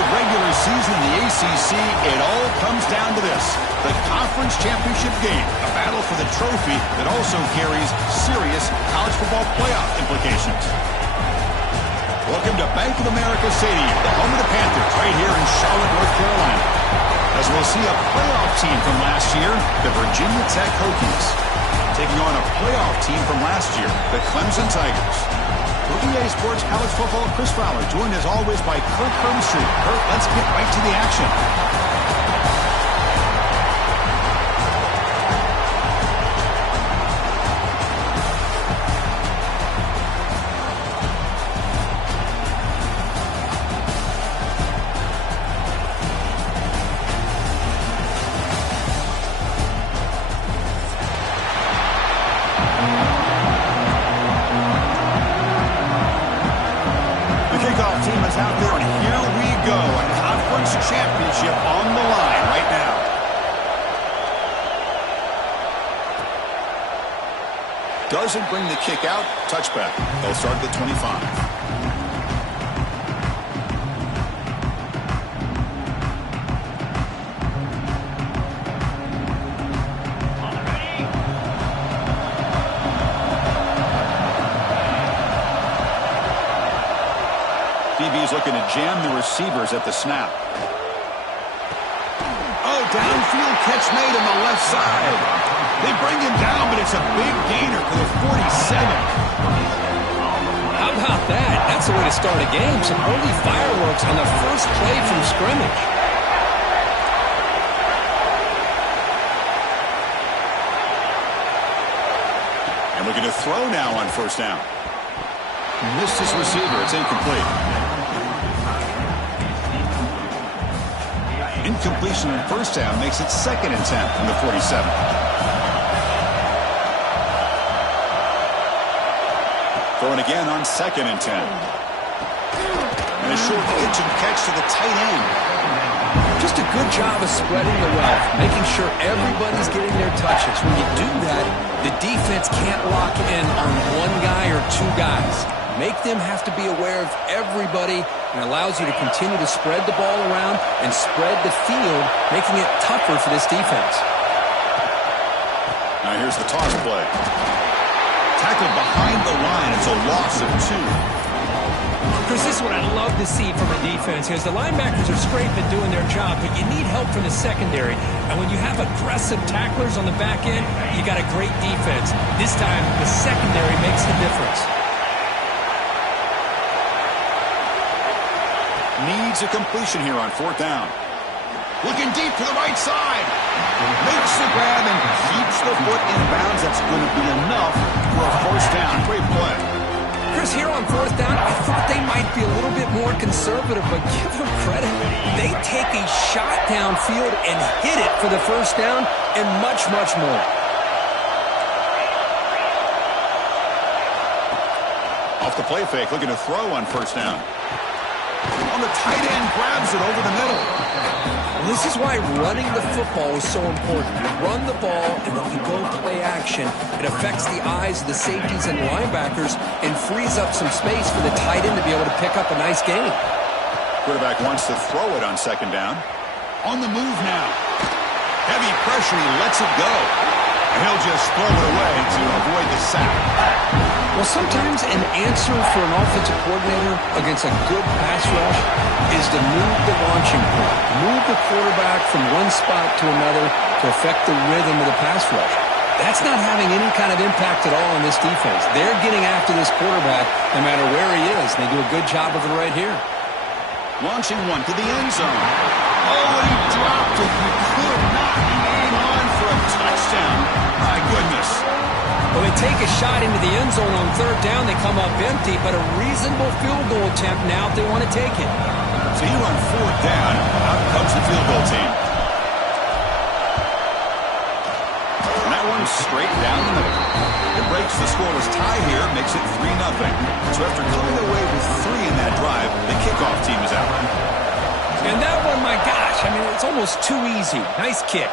the regular season in the ACC, it all comes down to this: the conference championship game, a battle for the trophy that also carries serious college football playoff implications. Welcome to Bank of America Stadium, the home of the Panthers, right here in Charlotte, North Carolina. As we'll see a playoff team from last year, the Virginia Tech Hokies, taking on a playoff team from last year, the Clemson Tigers. For EA Sports College Football, Chris Fowler, joined as always by Kurt Hermstreet. Kurt, let's get right to the action. Team is out there, and here we go. A conference championship on the line right now. Doesn't bring the kick out. Touchback. They'll start at the 25. DB's looking to jam the receivers at the snap. Oh, downfield catch made on the left side. They bring him down, but it's a big gainer for the 47. How about that? That's the way to start a game. Some early fireworks on the first play from scrimmage. And looking to throw now on first down. Missed his receiver. It's incomplete. Incompletion on first down makes it 2nd and 10 from the 47. Throwing again on 2nd and 10. And a short pitch and catch to the tight end. Just a good job of spreading the wealth, making sure everybody's getting their touches. When you do that, the defense can't lock in on one guy or two guys. Make them have to be aware of everybody, and allows you to continue to spread the ball around and spread the field, making it tougher for this defense. Now here's the toss play. Tackled behind the line. It's a loss of 2. Chris, this is what I love to see from a defense. Because the linebackers are scraping, doing their job, but you need help from the secondary. And when you have aggressive tacklers on the back end, you got a great defense. This time, the secondary makes the difference. Needs a completion here on 4th down. Looking deep to the right side. Makes the grab and keeps the foot in bounds. That's going to be enough for a first down. Great play. Chris, here on 4th down, I thought they might be a little bit more conservative, but give them credit. They take a shot downfield and hit it for the first down and much, much more. Off the play fake, looking to throw on first down. On the tight end, grabs it over the middle. Well, this is why running the football is so important. You run the ball, and if you go play action, it affects the eyes of the safeties and linebackers and frees up some space for the tight end to be able to pick up a nice gain. Quarterback wants to throw it on 2nd down. On the move now. Heavy pressure, he lets it go. And he'll just throw it away to avoid the sack. Well, sometimes an answer for an offensive coordinator against a good pass rush is to move the launching point. Move the quarterback from one spot to another to affect the rhythm of the pass rush. That's not having any kind of impact at all on this defense. They're getting after this quarterback no matter where he is. They do a good job of it right here. Launching one to the end zone. Oh, and he dropped it. He could not hang on for a touchdown. My goodness. Well, they take a shot into the end zone on 3rd down. They come up empty, but a reasonable field goal attempt now if they want to take it. So here on 4th down, out comes the field goal team. And that one's straight down the middle. It breaks the scoreless tie here, makes it 3-0. So after coming away with 3 in that drive, the kickoff team is out. And that one, my gosh, I mean, it's almost too easy. Nice kick.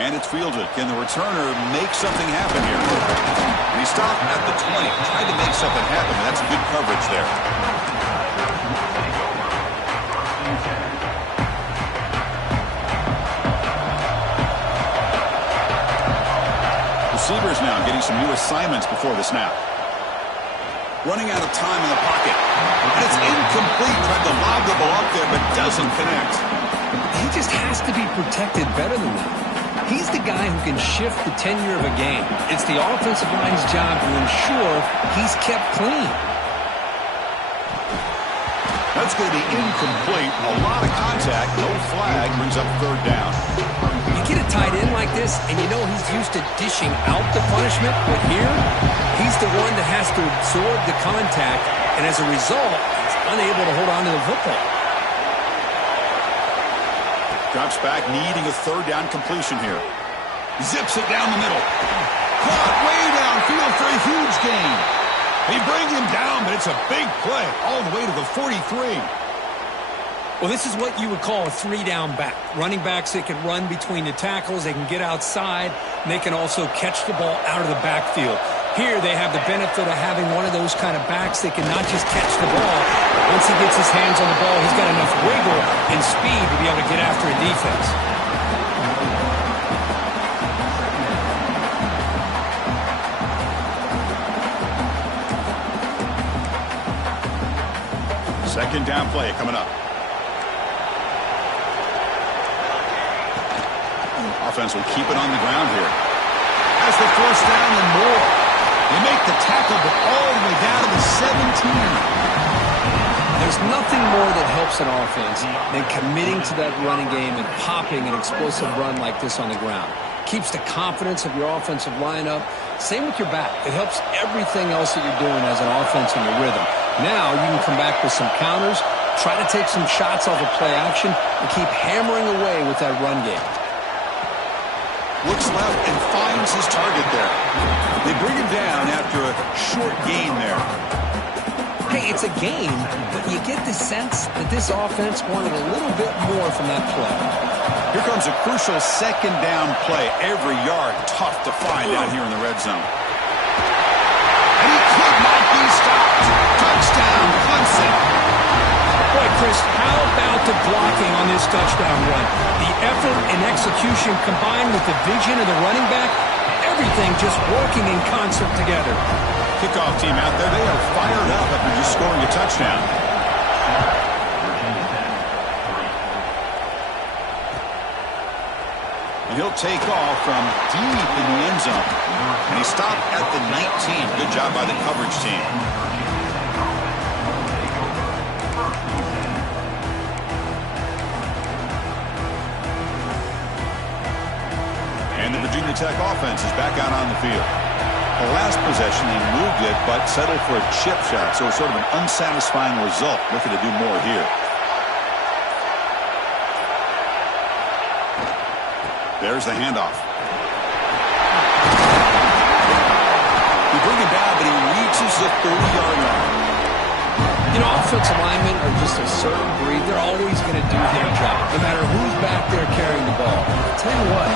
And it's fielded. Can the returner make something happen here? And he stopped at the 20. Tried to make something happen, but that's good coverage there. some new assignments before the snap. Running out of time in the pocket. And it's incomplete. Tried to lob the ball up there, but doesn't connect. He just has to be protected better than that. He's the guy who can shift the tenure of a game. It's the offensive line's job to ensure he's kept clean. That's going to be incomplete. A lot of contact. No flag. Brings up third down. You get a tight end like this, and you know he's used to dishing out the punishment, but here, he's the one that has to absorb the contact, and as a result, he's unable to hold on to the football. Drops back, needing a third down completion here. Zips it down the middle. Caught way downfield for a huge gain. They bring him down, but it's a big play all the way to the 43. Well, this is what you would call a three-down back. Running backs that can run between the tackles, they can get outside, and they can also catch the ball out of the backfield. Here, they have the benefit of having one of those kind of backs that can not just catch the ball, but once he gets his hands on the ball, he's got enough wiggle and speed to be able to get after a defense. Second down play coming up. Offense will keep it on the ground here. Has the first down and more. They make the tackle, but all the way down to the 17. There's nothing more that helps an offense than committing to that running game and popping an explosive run like this on the ground. Keeps the confidence of your offensive lineup. Same with your back. It helps everything else that you're doing as an offense in your rhythm. Now you can come back with some counters, try to take some shots off of play action, and keep hammering away with that run game. Looks left and finds his target there. They bring him down after a short gain there. Hey, it's a game, but you get the sense that this offense wanted a little bit more from that play. Here comes a crucial second down play. Every yard tough to find out here in the red zone. And he could not be stopped. Touchdown, Clemson. Boy, Chris, how about the blocking on this touchdown run? The effort and execution combined with the vision of the running back, everything just working in concert together. Kickoff team out there, they are fired up after just scoring a touchdown. And he'll take off from deep in the end zone. And he stopped at the 19. Good job by the coverage team. And the Virginia Tech offense is back out on the field. The last possession, they moved it, but settled for a chip shot, so it's sort of an unsatisfying result. Looking to do more here. There's the handoff. You bring him down, but he reaches the 30-yard line. You know, offensive linemen are just a certain breed. They're always going to do their job, no matter who's back there carrying the ball. I'll tell you what,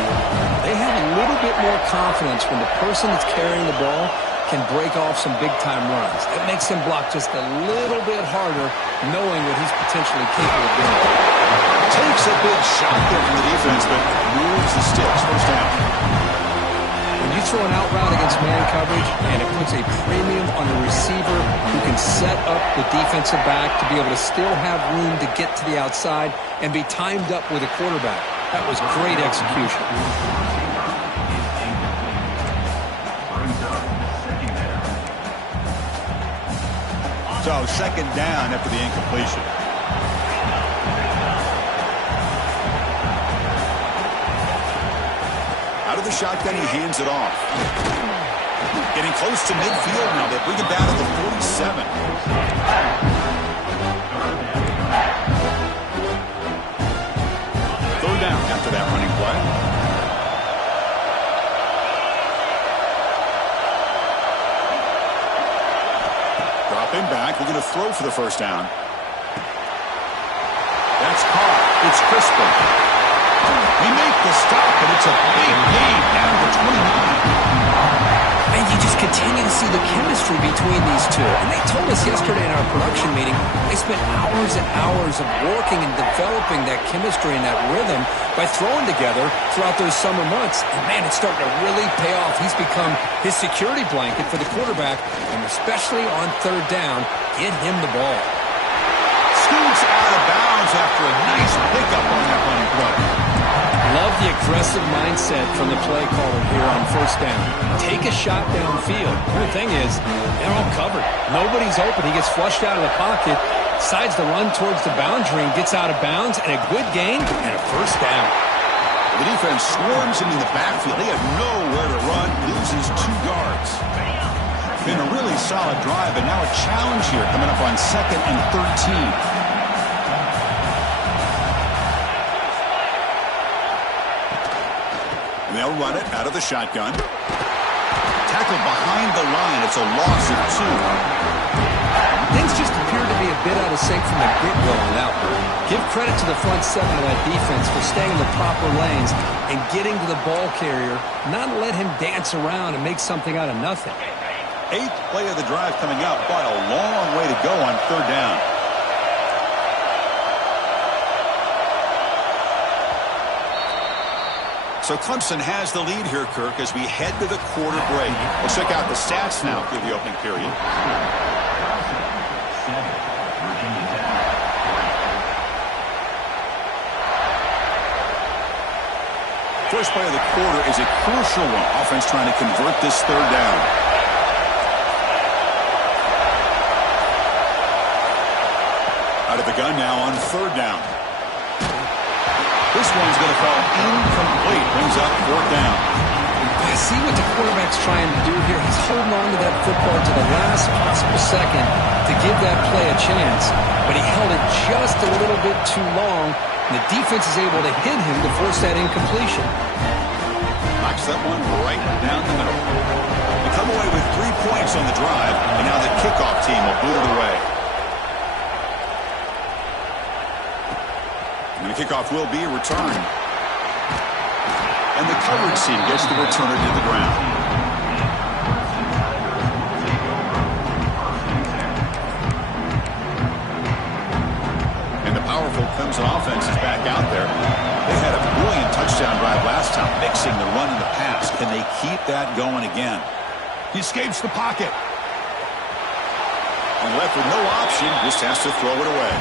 they have a little bit more confidence when the person that's carrying the ball can break off some big-time runs. It makes him block just a little bit harder, knowing what he's potentially capable of doing. Takes a big shot there from the defense, but moves the sticks. First down. When you throw an out route against man coverage, and it puts a premium on the receiver who can set up the defensive back to be able to still have room to get to the outside and be timed up with a quarterback. That was great execution. So second down after the incompletion. Out of the shotgun, he hands it off. Getting close to midfield now. They bring him down to the 47. Third down after that running play. Drop him back. They're going to throw for the first down. That's caught. It's Crispin. We make the stop, but it's a big gain down to 29. And you just continue to see the chemistry between these two. And they told us yesterday in our production meeting, they spent hours and hours of working and developing that chemistry and that rhythm by throwing together throughout those summer months. And, man, it's starting to really pay off. He's become his security blanket for the quarterback, and especially on third down, get him the ball. Scoots out of bounds after a nice pickup on that running play. Love the aggressive mindset from the play caller here on first down. Take a shot downfield. The thing is, they're all covered. Nobody's open. He gets flushed out of the pocket, decides to run towards the boundary and gets out of bounds, and a good gain and a first down. The defense swarms him in the backfield. They have nowhere to run, loses 2 yards. Been a really solid drive, and now a challenge here coming up on 2nd and 13. They'll run it out of the shotgun. Tackled behind the line. It's a loss of 2. Things just appear to be a bit out of sync from the grit roll on that one. Give credit to the front 7 of that defense for staying in the proper lanes and getting to the ball carrier, not let him dance around and make something out of nothing. 8th play of the drive coming up, but a long way to go on third down. So Clemson has the lead here, Kirk, as we head to the quarter break. We'll check out the stats now through the opening period. First play of the quarter is a crucial one. Offense trying to convert this third down. Out of the gun now on third down. This one's going to fall incomplete. Brings up 4th down. I see what the quarterback's trying to do here. He's holding on to that football to the last possible second to give that play a chance. But he held it just a little bit too long, and the defense is able to hit him to force that incompletion. Knocks that one right down the middle. They come away with 3 points on the drive, and now the kickoff team will boot it away. And the kickoff will be returned. And the coverage team gets the returner to the ground. And the powerful Clemson offense is back out there. They had a brilliant touchdown drive last time, mixing the run and the pass. Can they keep that going again? He escapes the pocket. And left with no option, just has to throw it away.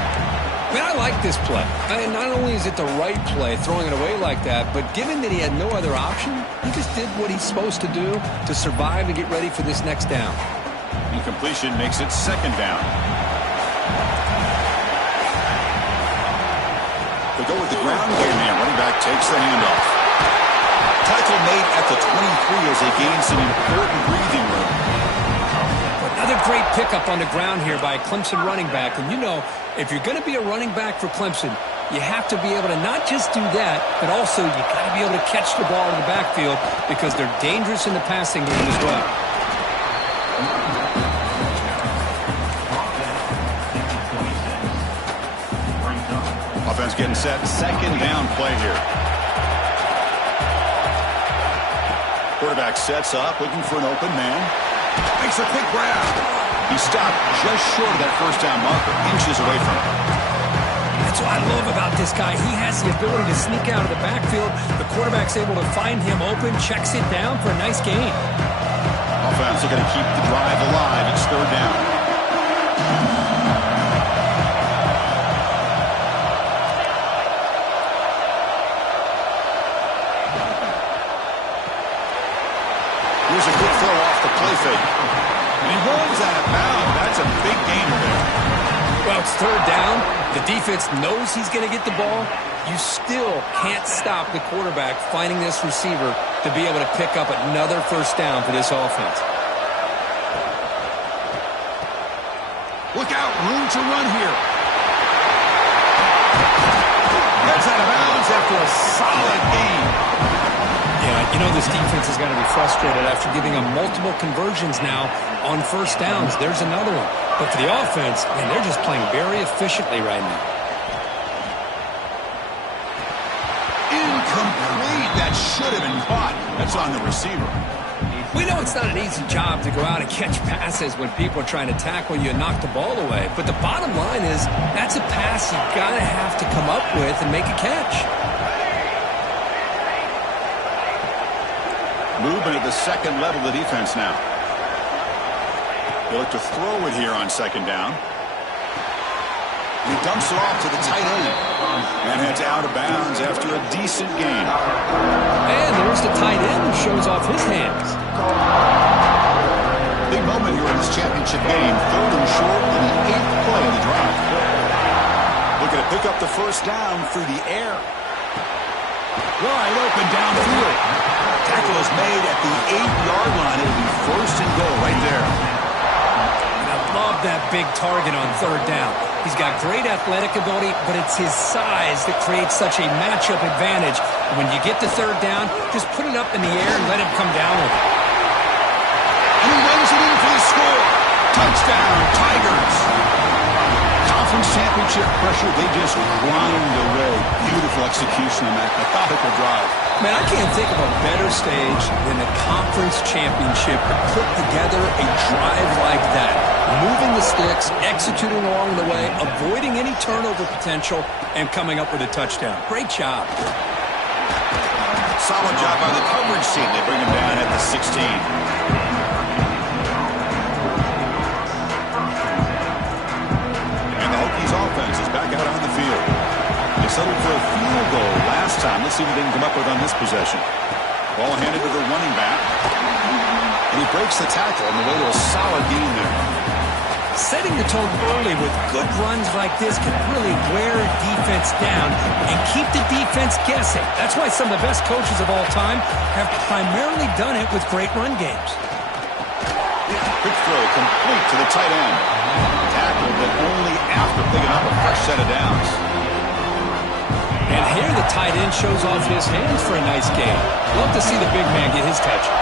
I mean, I like this play. Not only is it the right play, throwing it away like that, but given that he had no other option, he just did what he's supposed to do to survive and get ready for this next down. Incompletion makes it 2nd down. They go with the ground game here. Running back takes the handoff. Tackle made at the 23 as they gain some important breathing room. Another great pickup on the ground here by a Clemson running back. And you know, if you're going to be a running back for Clemson, you have to be able to not just do that, but also you got to be able to catch the ball in the backfield because they're dangerous in the passing game as well. Offense getting set. 2nd down play here. Quarterback sets up, looking for an open man. Makes a quick grab. He stopped just short of that first down marker, inches away from it. That's what I love about this guy. He has the ability to sneak out of the backfield. The quarterback's able to find him open, checks it down for a nice gain. Offense looking to keep the drive alive. It's 3rd down. Here's a good throw off the play fake. And he rolls out of bounds. That's a big gainer there. Well, it's 3rd down. The defense knows he's going to get the ball. You still can't stop the quarterback finding this receiver to be able to pick up another first down for this offense. Look out, room to run here. Gets out of bounds after a solid gain. Yeah, you know this defense is going to be frustrated after giving them multiple conversions now on first downs. There's another one. But for the offense, man, they're just playing very efficiently right now. Incomplete. That should have been caught. That's on the receiver. We know it's not an easy job to go out and catch passes when people are trying to tackle you and knock the ball away. But the bottom line is that's a pass you gotta have to come up with and make a catch. Movement at the second level of the defense now. They look to throw it here on second down. He dumps it off to the tight end. And heads out of bounds after a decent gain. And there's the tight end who shows off his hands. Big moment here in this championship game. 3rd and short on the 8th play of the drive. Looking to pick up the first down through the air. Wide open downfield. Tackle is made at the 8-yard line. It'll be 1st and goal right there. I love that big target on 3rd down. He's got great athletic ability, but it's his size that creates such a matchup advantage. When you get to 3rd down, just put it up in the air and let him come down with it. And he runs it in for the score. Touchdown, Tigers. Conference championship pressure, they just grind away. Beautiful execution on that methodical drive. Man, I can't think of a better stage than the conference championship to put together a drive like that. Moving the sticks, executing along the way, avoiding any turnover potential, and coming up with a touchdown. Great job. Solid job by the coverage team. They bring him down at the 16. And the Hokies offense is back out on the field. They settled for a field goal last time. Let's see what they can come up with on this possession. Ball handed to the running back. And he breaks the tackle on the way to a solid gain there. Setting the tone early with good runs like this can really wear a defense down and keep the defense guessing. That's why some of the best coaches of all time have primarily done it with great run games. Quick throw complete to the tight end. Tackled, but only after picking up a fresh set of downs. And here the tight end shows off his hands for a nice gain. Love to see the big man get his touches.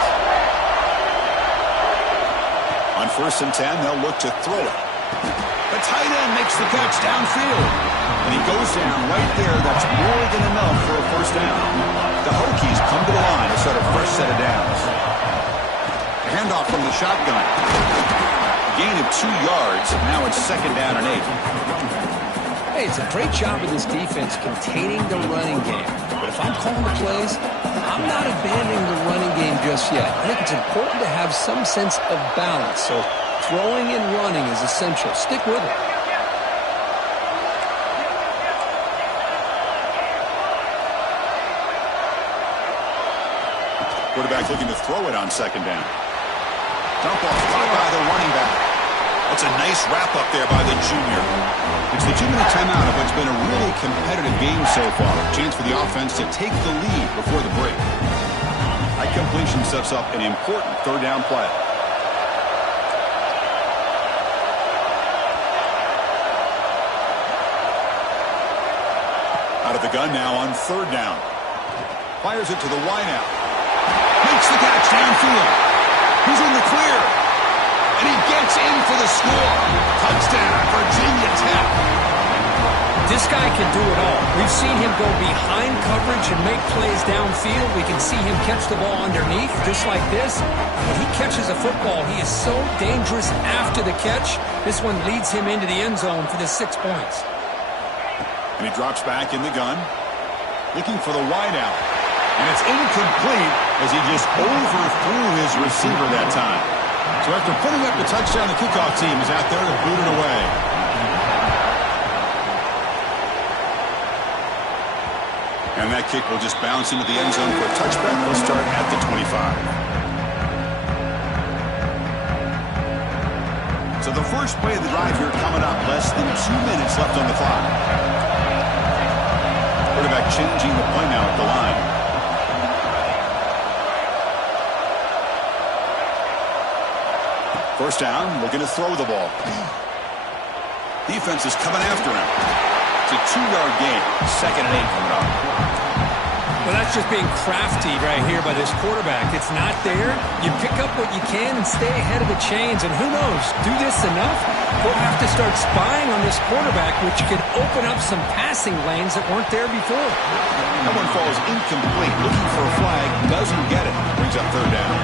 On 1st and 10, they'll look to throw it. The tight end makes the catch downfield. And he goes down right there. That's more than enough for a 1st down. The Hokies come to the line to start a fresh set of downs. Handoff from the shotgun. Gain of 2 yards. Now it's 2nd down and 8. Hey, it's a great job of this defense containing the running game. But if I'm calling the plays, I'm not abandoning the running game just yet. I think it's important to have some sense of balance. So throwing and running is essential. Stick with it. Quarterback looking to throw it on 2nd down. Dump off caught by the running back. That's a nice wrap-up there by the junior. It's the 2-minute timeout of what's been a really competitive game so far. Chance for the offense to take the lead before the break. That completion sets up an important 3rd down play. Out of the gun now on 3rd down. Fires it to the wideout. Makes the catch downfield. He's in the clear. And he gets in for the score. Touchdown, Virginia Tech. This guy can do it all. We've seen him go behind coverage and make plays downfield. We can see him catch the ball underneath, just like this. When he catches a football, he is so dangerous after the catch. This one leads him into the end zone for the 6 points. And he drops back in the gun, looking for the wideout. And it's incomplete as he just overthrew his receiver that time. So after putting up the touchdown, the kickoff team is out there to boot it away. And that kick will just bounce into the end zone for a touchback. We'll start at the 25. So the first play of the drive here coming up. Less than 2 minutes left on the clock. Quarterback changing the play now at the line. First down, looking to throw the ball. Defense is coming after him. It's a 2-yard gain. 2nd and 8 coming up. Well, that's just being crafty right here by this quarterback. It's not there. You pick up what you can and stay ahead of the chains. And who knows, do this enough, we'll have to start spying on this quarterback, which could open up some passing lanes that weren't there before. That one falls incomplete. Looking for a flag, doesn't get it. Brings up third down.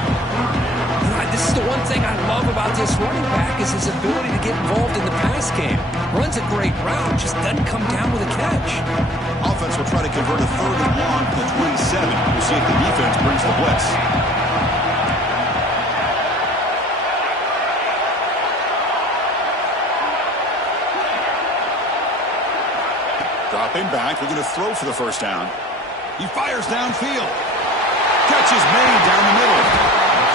This is the one thing I love about this running back is his ability to get involved in the pass game. Runs a great route, just doesn't come down with a catch. Offense will try to convert a third and long to the 27. We'll see if the defense brings the blitz. Dropping back, looking to throw for the first down. He fires downfield. Catch is made down the middle.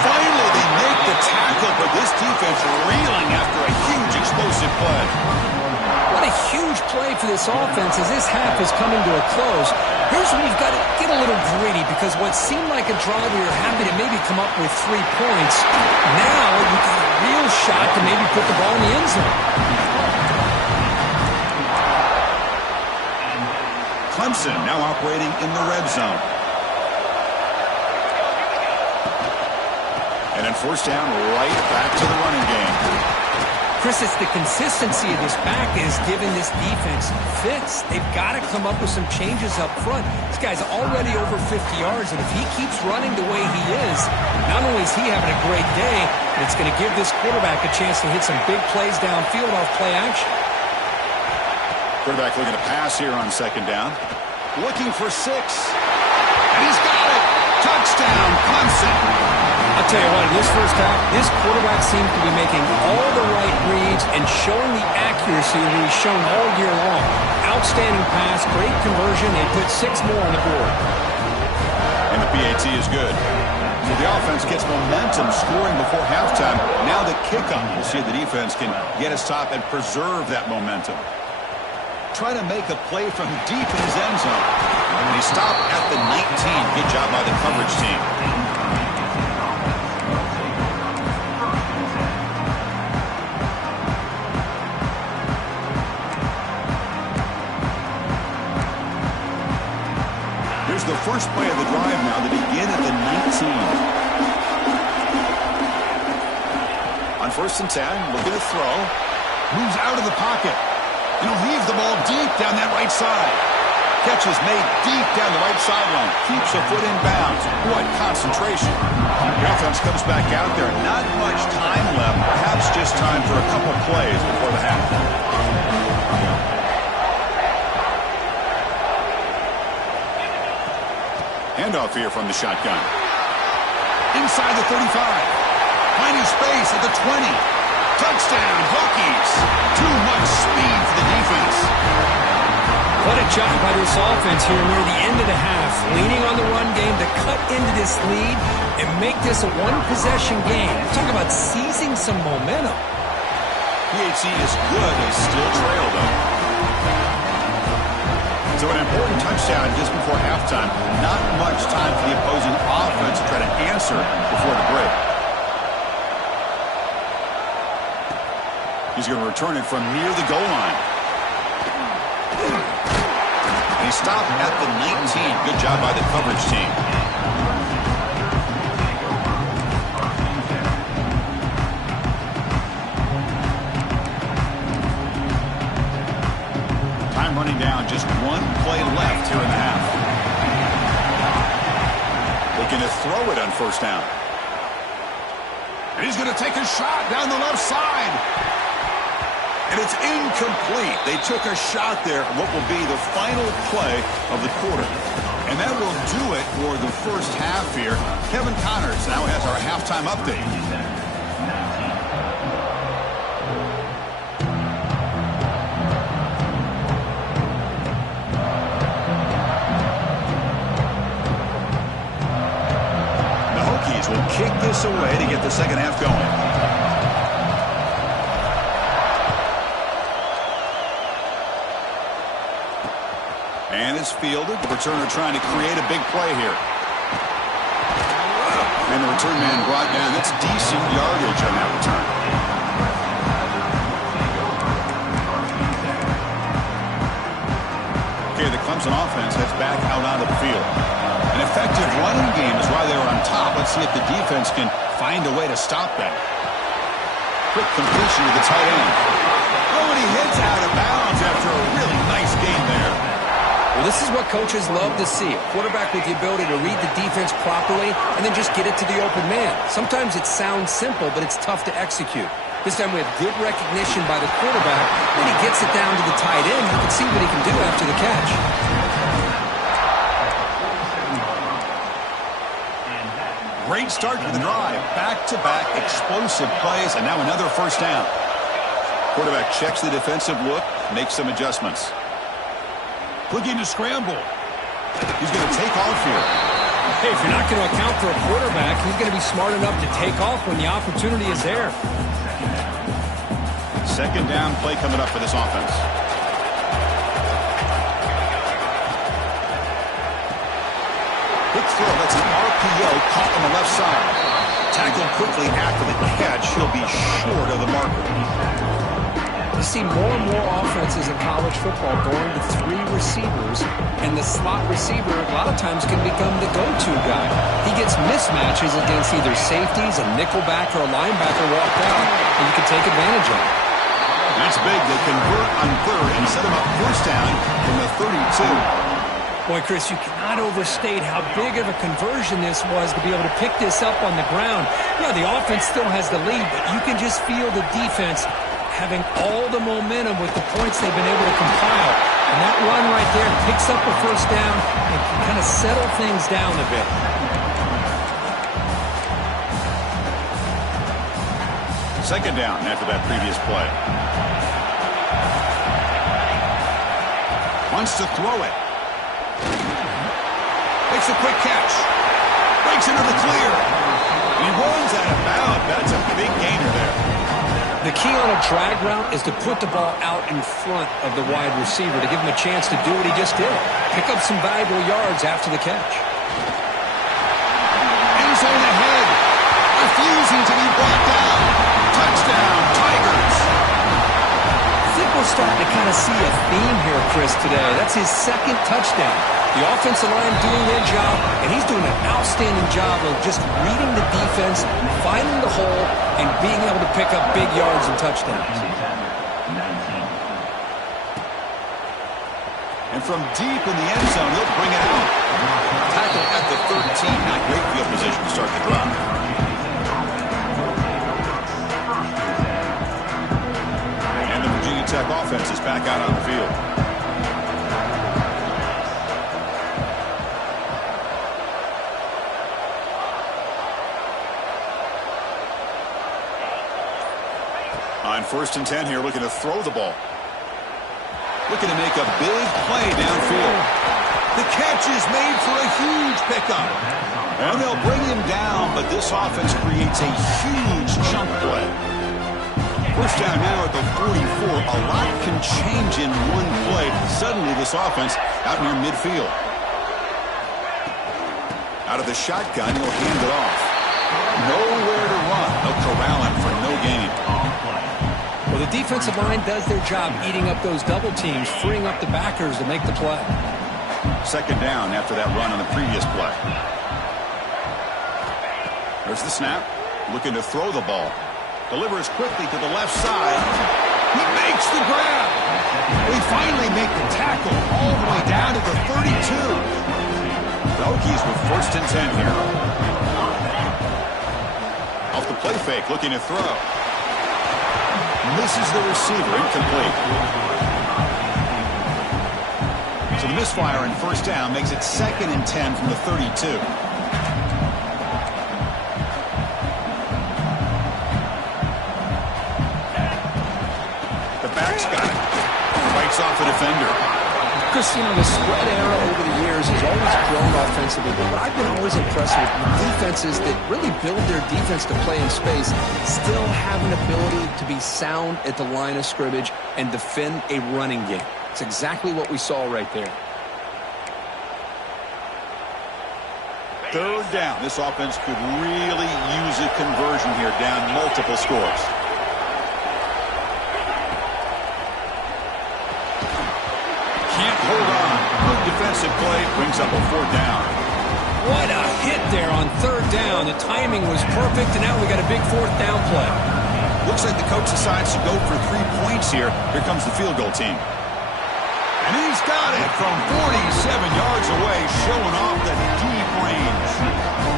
Finally, they make the tackle, but this defense reeling after a huge explosive play. What a huge play for this offense as this half is coming to a close. Here's where you've got to get a little greedy because what seemed like a drive where you're happy to maybe come up with 3 points, now you've got a real shot to maybe put the ball in the end zone. Clemson now operating in the red zone. And then first down, right back to the running game. Chris, it's the consistency of this back is giving this defense fits. They've got to come up with some changes up front. This guy's already over 50 yards, and if he keeps running the way he is, not only is he having a great day, but it's going to give this quarterback a chance to hit some big plays downfield off play action. Quarterback looking to pass here on second down. Looking for 6. And he's got it. Touchdown, Clemson. I'll tell you what, in this first half, this quarterback seems to be making all the right reads and showing the accuracy that he's shown all year long. Outstanding pass, great conversion. They put 6 more on the board. And the PAT is good. So the offense gets momentum scoring before halftime. Now the kickoff. We'll see if the defense can get a stop and preserve that momentum. Try to make a play from deep in his end zone. And he stopped at the 19. Good job by the coverage team. Here's the first play of the drive now to begin at the 19. On first and 10, looking to throw. Moves out of the pocket. And he'll heave the ball deep down that right side. Catch is made deep down the right sideline. Keeps a foot in bounds. What concentration. The offense comes back out there. Not much time left. Perhaps just time for a couple plays before the half. Handoff here from the shotgun. Inside the 35. Finding space at the 20. Touchdown, Hokies. Too much speed for the defense. What a job by this offense here near the end of the half. Leaning on the run game to cut into this lead and make this a one-possession game. Talk about seizing some momentum. PAT is good. They still trail, though. So an important touchdown just before halftime. Not much time for the opposing offense to try to answer before the break. He's going to return it from near the goal line. And he stopped at the 19. Good job by the coverage team. Time running down. Just one play left here in the half. Looking to throw it on first down. And he's going to take a shot down the left side. And it's incomplete. They took a shot there on what will be the final play of the quarter. And that will do it for the first half here. Kevin Connors now has our halftime update. The Hokies will kick this away to get the second half going. And it's fielded. The returner trying to create a big play here. And the return man brought down. That's decent yardage on that return. Okay, the Clemson offense heads back out onto the field. An effective running game is why they were on top. Let's see if the defense can find a way to stop that. Quick completion to the tight end. Oh, and he hits out of bounds after a really nice gain there. Well, this is what coaches love to see. A quarterback with the ability to read the defense properly and then just get it to the open man. Sometimes it sounds simple, but it's tough to execute. This time we have good recognition by the quarterback. When he gets it down to the tight end, you can see what he can do after the catch. Great start to the drive. Back-to-back explosive plays, and now another first down. Quarterback checks the defensive look, makes some adjustments. Looking to scramble. He's going to take off here. Hey, if you're not going to account for a quarterback, he's going to be smart enough to take off when the opportunity is there. Second down play coming up for this offense. Quick throw. That's an RPO caught on the left side. Tackled quickly after the catch. He'll be short of the marker. You see more and more offenses in college football going to 3 receivers, and the slot receiver a lot of times can become the go-to guy. He gets mismatches against either safeties, a nickelback, or a linebacker walked out, and you can take advantage of it. That's big. They convert on third and set him up first down from the 32. Boy, Chris, you cannot overstate how big of a conversion this was to be able to pick this up on the ground. Yeah, the offense still has the lead, but you can just feel the defense having all the momentum with the points they've been able to compile. And that run right there picks up a first down and can kind of settle things down a bit. Second down after that previous play. Wants to throw it. Makes a quick catch. Breaks into the clear. He runs out of bounds. That's a big gainer there. The key on a drag route is to put the ball out in front of the wide receiver to give him a chance to do what he just did. Pick up some valuable yards after the catch. End zone ahead. Refusing to be brought down. Touchdown, Tigers. I think we're starting to kind of see a theme here, Chris, today. That's his second touchdown. The offensive line doing their job, and he's doing an outstanding job of just reading the defense, finding the hole, and being able to pick up big yards and touchdowns. And from deep in the end zone, he'll bring it out. Tackle at the 13. Not great field position to start the drive. And the Virginia Tech offense is back out on the field. On 1st and 10 here, looking to throw the ball. Looking to make a big play downfield. The catch is made for a huge pickup. And they'll bring him down, but this offense creates a huge chunk play. First down now at the 44. A lot can change in one play. Suddenly this offense out near midfield. Out of the shotgun, he'll hand it off. Nowhere to run. They'll corral him for no gain. Well, the defensive line does their job eating up those double teams, freeing up the backers to make the play. Second down after that run on the previous play. There's the snap. Looking to throw the ball. Delivers quickly to the left side. He makes the grab. They finally make the tackle all the way down to the 32. The Hokies with 1st and 10 here. Off the play fake, looking to throw. Misses the receiver, incomplete. So the misfire on first down makes it 2nd and 10 from the 32. The back's got it. Fights off the defender. Chris, you know, the spread era over the years has always grown offensively, but what I've been always impressed with defenses that really build their defense to play in space still have an ability to be sound at the line of scrimmage and defend a running game. It's exactly what we saw right there. Third down. This offense could really use a conversion here, down multiple scores. Can't hold on. Good defensive play brings up a 4th down. What a hit there on third down. The timing was perfect, and now we got a big fourth down play. Looks like the coach decides to go for 3 points here. Here comes the field goal team. And he's got it from 47 yards away, showing off the deep range.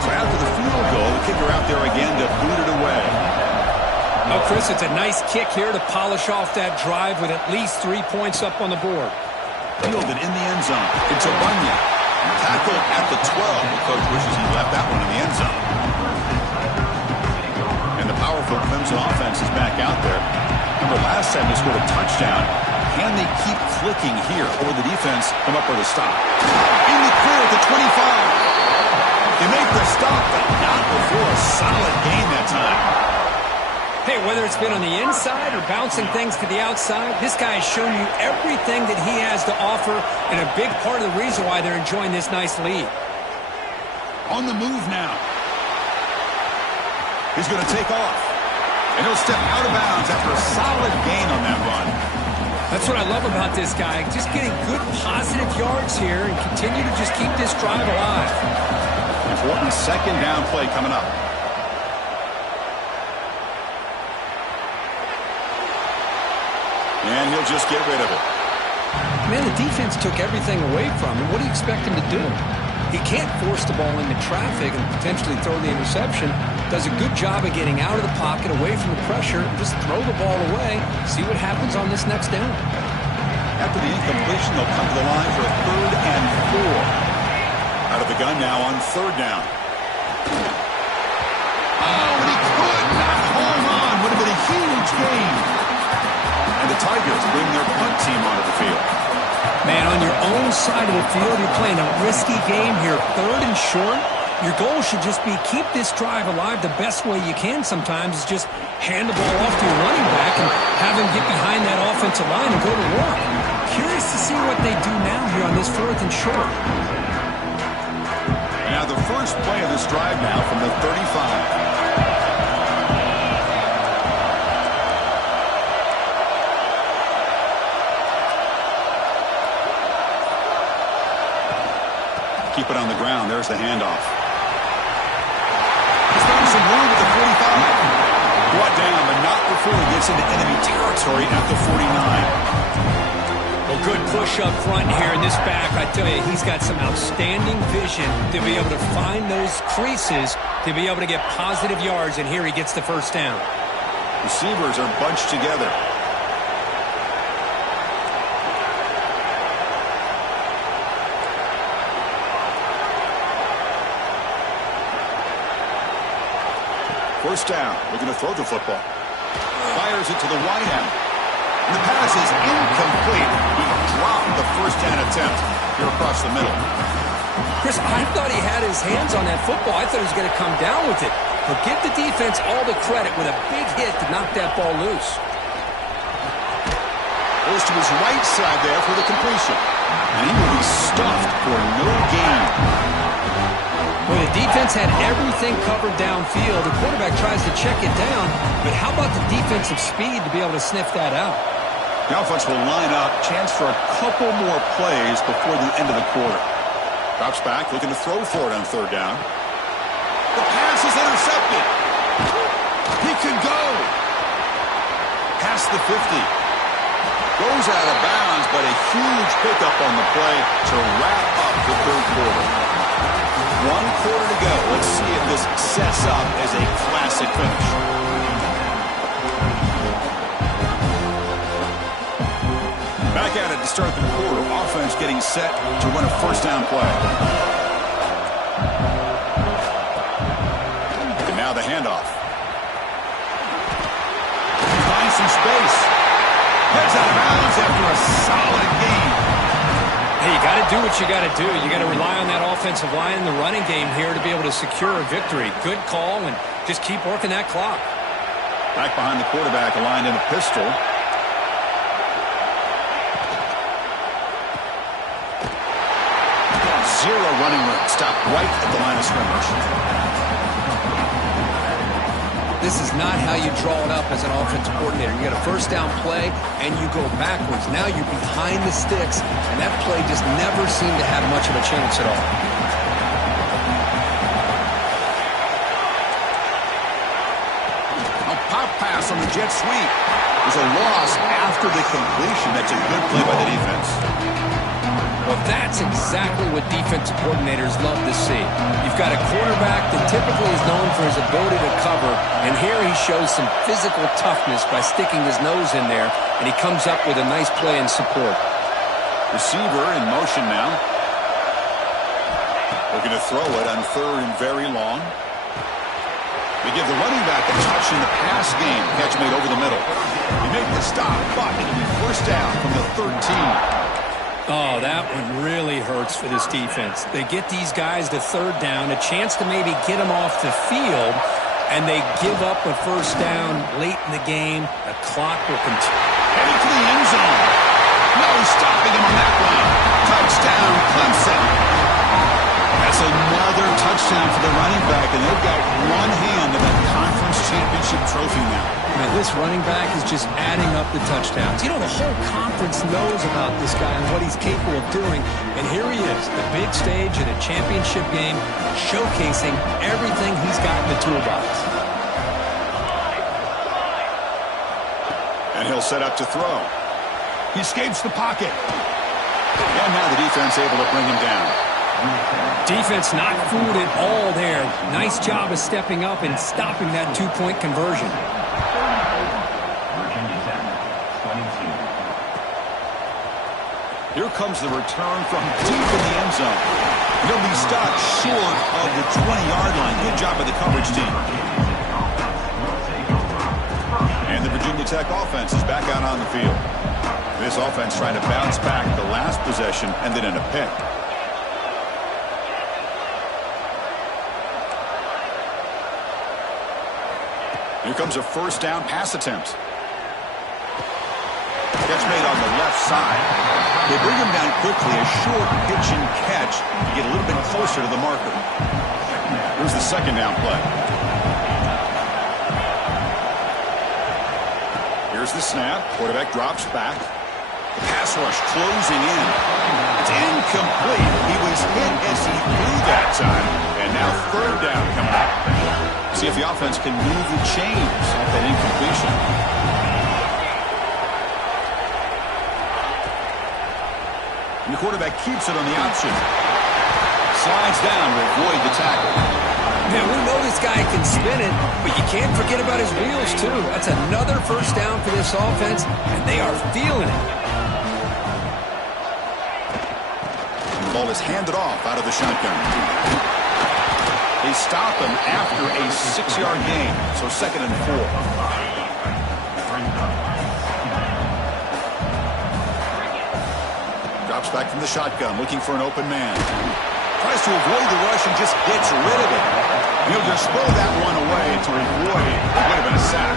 So after the field goal, the kicker out there again to boot it away. Oh, Chris, it's a nice kick here to polish off that drive with at least 3 points up on the board. Fielded in the end zone. It's Obunya. Tackled at the 12. The coach wishes he left that one in the end zone. And the powerful Clemson offense is back out there. Remember last time they scored a touchdown. Can they keep clicking here, or the defense come up with a stop? In the clear at the 25. They make the stop, but not before a solid gain that time. Hey, whether it's been on the inside or bouncing things to the outside, this guy has shown you everything that he has to offer, and a big part of the reason why they're enjoying this nice lead. On the move now. He's going to take off. And he'll step out of bounds after a solid gain on that run. That's what I love about this guy. Just getting good positive yards here and continue to just keep this drive alive. Important second down play coming up. And he'll just get rid of it. Man, the defense took everything away from him. What do you expect him to do? He can't force the ball into traffic and potentially throw the interception. Does a good job of getting out of the pocket, away from the pressure, and just throw the ball away. See what happens on this next down. After the incompletion, they'll come to the line for a 3rd and 4. Out of the gun now on 3rd down. Oh, and he could not hold on. Would have been a huge gain. And the Tigers bring their punt team onto the field. Man, on your own side of the field, you're playing a risky game here. 3rd and short. Your goal should just be keep this drive alive the best way you can sometimes is just hand the ball off to your running back and have him get behind that offensive line and go to work. Curious to see what they do now here on this 4th and short. Now the first play of this drive now from the 35. Keep it on the ground. There's the handoff. He's found some room at the 45. Brought down, but not before he gets into enemy territory at the 49. Well, good push up front here in this back. I tell you, he's got some outstanding vision to be able to find those creases, to be able to get positive yards, and here he gets the first down. Receivers are bunched together. First down, looking to throw the football. Fires it to the wide end. And the pass is incomplete. He dropped the first down attempt here across the middle. Chris, I thought he had his hands on that football. I thought he was going to come down with it. But give the defense all the credit with a big hit to knock that ball loose. Goes to his right side there for the completion. And he will be stuffed for no gain. Well, the defense had everything covered downfield. The quarterback tries to check it down, but how about the defensive speed to be able to sniff that out? The offense will line up. Chance for a couple more plays before the end of the quarter. Drops back, looking to throw for it on 3rd down. The pass is intercepted. He could go. Past the 50. Goes out of bounds, but a huge pickup on the play to wrap up the 3rd quarter. 1 quarter to go. Let's see if this sets up as a classic finish. Back at it to start the quarter. Offense getting set to run a first down play. And now the handoff. Finds some space. Heads out of bounds after a solid gain. Hey, you got to do what you got to do. You got to rely on that offensive line and the running game here to be able to secure a victory. Good call, and just keep working that clock. Back behind the quarterback, aligned in a pistol. Zero running room. Stopped right at the line of scrimmage. This is not how you draw it up as an offensive coordinator. You get a first down play, and you go backwards. Now you're behind the sticks, and that play just never seemed to have much of a chance at all. pass on the jet sweep. There's a loss after the completion. That's a good play by the defense. Well, that's exactly what defensive coordinators love to see. You've got a quarterback that typically is known for his ability to cover, and here he shows some physical toughness by sticking his nose in there, and he comes up with a nice play and support. Receiver in motion now. Looking to throw it on third and very long. They give the running back a touch in the pass game. Catch made over the middle. He made the stop, but it'll be first down from the 13. Oh, that one really hurts for this defense. They get these guys to third down, a chance to maybe get them off the field, and they give up a first down late in the game. The clock will continue. Heading to the end zone. No stopping him on that one. Touchdown, Clemson. That's another touchdown for the running back, and they've got one hand of that conference championship trophy now. Man, this running back is just adding up the touchdowns. You know, the whole conference knows about this guy and what he's capable of doing. And here he is, the big stage in a championship game, showcasing everything he's got in the toolbox. And he'll set up to throw. He escapes the pocket. And now the defense able to bring him down. Defense not fooled at all there. Nice job of stepping up and stopping that two-point conversion. Here comes the return from deep in the end zone. He'll be stopped short of the 20-yard line. Good job by the coverage team. And the Virginia Tech offense is back out on the field. This offense trying to bounce back the last possession and then in a pick. Here comes a first down pass attempt. Catch made on the left side. They bring him down quickly. A short pitch and catch to get a little bit closer to the marker. Here's the second down play. Here's the snap. Quarterback drops back. The pass rush closing in. It's incomplete. He was hit as he threw that time. And now third down coming up. See if the offense can move the chains off that incompletion. And the quarterback keeps it on the option. Slides down to avoid the tackle. Man, we know this guy can spin it, but you can't forget about his wheels, too. That's another first down for this offense, and they are feeling it. And the ball is handed off out of the shotgun. They stop him after a 6-yard gain, so 2nd and 4. Drops back from the shotgun, looking for an open man. Tries to avoid the rush and just gets rid of it. He'll just throw that one away to avoid what would have been a sack.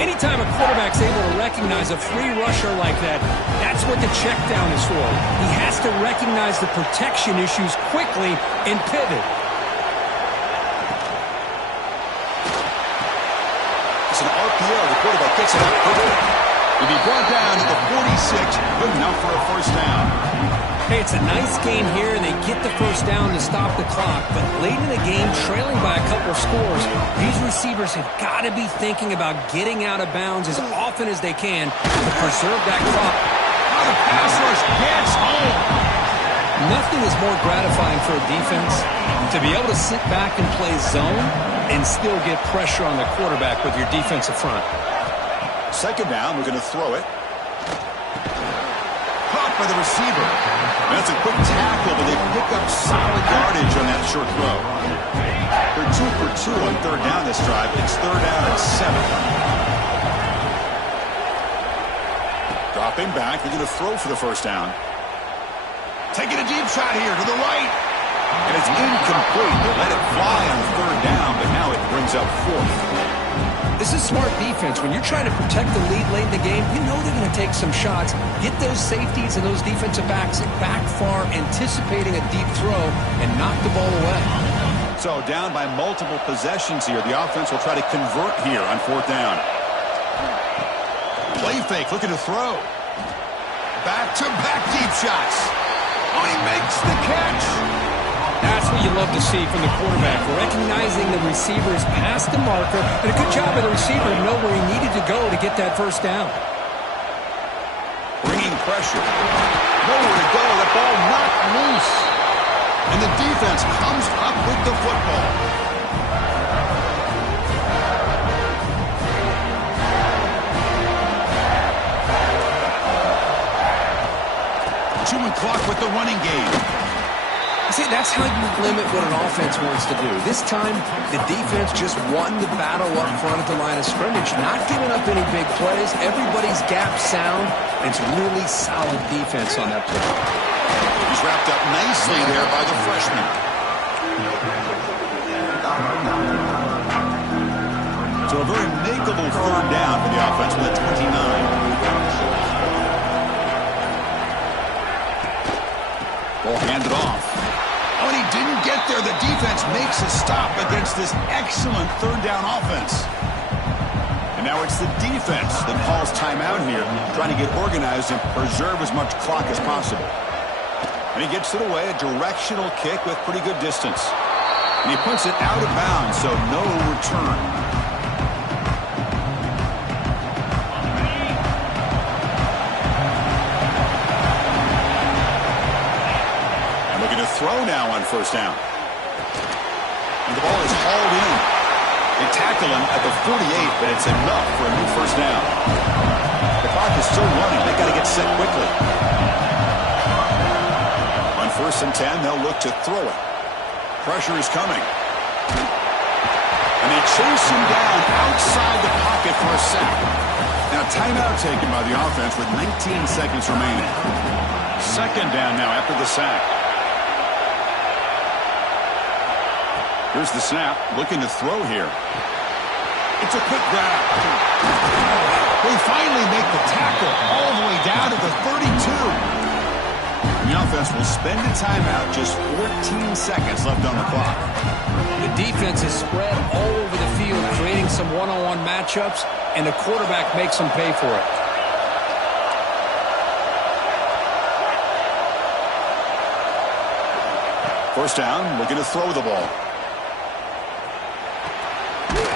Anytime a quarterback's able to recognize a free rusher like that, that's what the check down is for. He has to recognize the protection issues quickly and pivot. It's an RPO. The quarterback gets it out quickly. He'll be brought down at the 46, good enough for a first down. Hey, it's a nice game here, and they get the first down to stop the clock. But late in the game, trailing by a couple of scores, these receivers have got to be thinking about getting out of bounds as often as they can to preserve that clock. Now the pass rush gets home. Nothing is more gratifying for a defense to be able to sit back and play zone and still get pressure on the quarterback with your defensive front. Second down, we're going to throw it. Caught by the receiver. That's a quick tackle, but they pick up solid yardage on that short throw. They're 2 for 2 on third down this drive. It's third down and 7. Dropping back. They're going to throw for the first down. Taking a deep shot here to the right. And it's incomplete. They let it fly on third down, but now it brings up 4th. This is smart defense. When you're trying to protect the lead late in the game, you know they're going to take some shots. Get those safeties and those defensive backs back far, anticipating a deep throw, and knock the ball away. So down by multiple possessions here. The offense will try to convert here on fourth down. Play fake, looking to throw. Back-to-back deep shots. Oh, he makes the catch. That's what you love to see from the quarterback, recognizing the receiver is past the marker, and a good job of the receiver to know where he needed to go to get that first down. Bringing pressure. Nowhere to go. The ball knocked loose. And the defense comes up with the football. Chewing clock with the running game. See, that's how you limit what an offense wants to do. This time, the defense just won the battle up front at the line of scrimmage, not giving up any big plays. Everybody's gap sound. It's really solid defense on that play. He's wrapped up nicely there by the freshman. So a very makeable third down for the offense with a 29. Ball handed off. Oh, and he didn't get there. The defense makes a stop against this excellent third down offense. And now it's the defense that calls timeout here, trying to get organized and preserve as much clock as possible. And he gets it away, a directional kick with pretty good distance. And he puts it out of bounds, so no return. Throw now on first down. And the ball is hauled in. They tackle him at the 48, but it's enough for a new first down. The clock is still running. They got to get set quickly. On 1st and 10, they'll look to throw it. Pressure is coming. And they chase him down outside the pocket for a sack. Now timeout taken by the offense with 19 seconds remaining. 2nd down now after the sack. Here's the snap, looking to throw here. It's a quick grab. They finally make the tackle all the way down to the 32. And the offense will spend a timeout, just 14 seconds left on the clock. The defense is spread all over the field, creating some one-on-one matchups, and the quarterback makes them pay for it. First down, looking to throw the ball.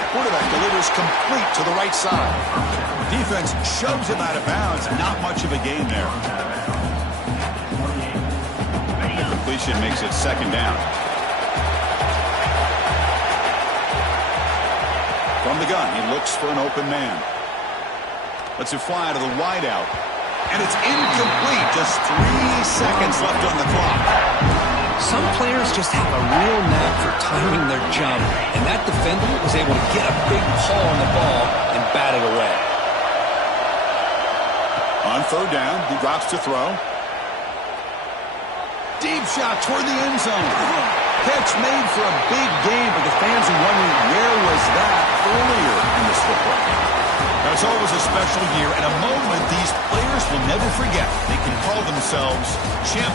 Quarterback delivers complete to the right side. Defense shoves him out of bounds. Not much of a gain there. The completion makes it 2nd down. From the gun, he looks for an open man. Lets it fly to the wideout. And it's incomplete. Just 3 seconds left on the clock. Some players just have a real knack for timing their jump, and that defender was able to get a big pull on the ball and bat it away. On 3rd down, he drops to throw. Deep shot toward the end zone. Catch made for a big game, but the fans are wondering where was that earlier in this football. Now, it's always a special year and a moment these players will never forget. They can call themselves champions.